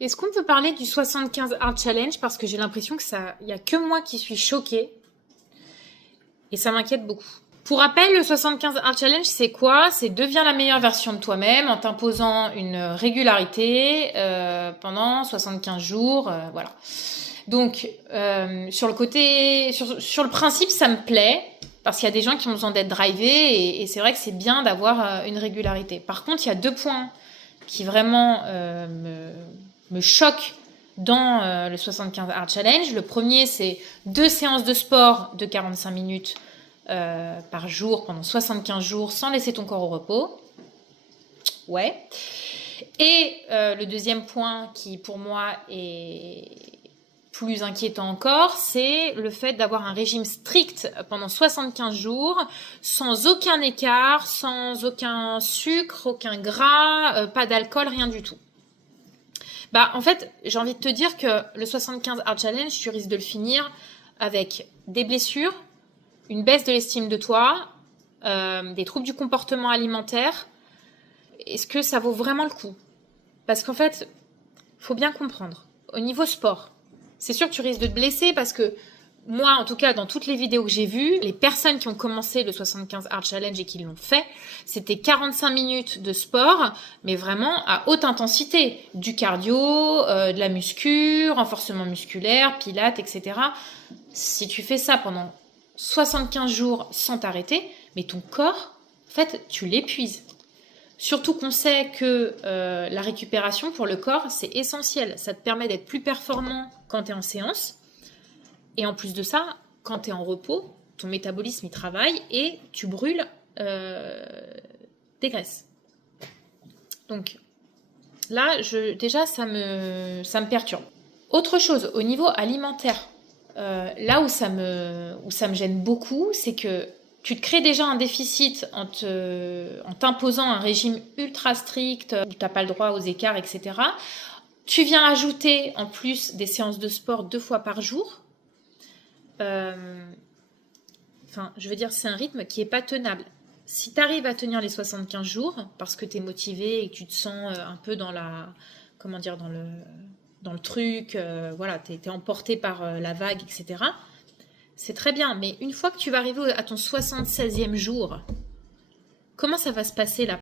Est-ce qu'on peut parler du 75 Hard Challenge? Parce que j'ai l'impression que il y a que moi qui suis choquée. Et ça m'inquiète beaucoup. Pour rappel, le 75 Hard Challenge, c'est quoi? C'est deviens la meilleure version de toi-même en t'imposant une régularité pendant 75 jours. Voilà. Donc, sur le principe, ça me plaît. Parce qu'il y a des gens qui ont besoin d'être drivés. Et c'est vrai que c'est bien d'avoir une régularité. Par contre, il y a 2 points qui vraiment me choquent dans le 75 Hard Challenge. Le premier, c'est 2 séances de sport de 45 minutes par jour pendant 75 jours sans laisser ton corps au repos. Ouais. Et le deuxième point qui pour moi est plus inquiétant encore, c'est le fait d'avoir un régime strict pendant 75 jours, sans aucun écart, sans aucun sucre, aucun gras, pas d'alcool, rien du tout. Bah, en fait, j'ai envie de te dire que le 75 Hard Challenge, tu risques de le finir avec des blessures, une baisse de l'estime de toi, des troubles du comportement alimentaire. Est-ce que ça vaut vraiment le coup? Parce qu'en fait, faut bien comprendre. Au niveau sport, c'est sûr que tu risques de te blesser parce que moi, en tout cas, dans toutes les vidéos que j'ai vues, les personnes qui ont commencé le 75 Hard Challenge et qui l'ont fait, c'était 45 minutes de sport, mais vraiment à haute intensité. Du cardio, de la muscu, renforcement musculaire, pilates, etc. Si tu fais ça pendant 75 jours sans t'arrêter, mais ton corps, en fait, tu l'épuises. Surtout qu'on sait que la récupération pour le corps, c'est essentiel. Ça te permet d'être plus performant quand tu es en séance. Et en plus de ça, quand tu es en repos, ton métabolisme il travaille et tu brûles des graisses. Donc là, déjà, ça me perturbe. Autre chose, au niveau alimentaire, là où ça me gêne beaucoup, c'est que tu te crées déjà un déficit en t'imposant un régime ultra strict où tu n'as pas le droit aux écarts, etc. Tu viens ajouter en plus des séances de sport 2 fois par jour. Je veux dire, c'est un rythme qui n'est pas tenable. Si tu arrives à tenir les 75 jours, parce que tu es motivé et que tu te sens un peu dans le truc, voilà, tu es emporté par la vague, etc., c'est très bien. Mais une fois que tu vas arriver à ton 76e jour, comment ça va se passer là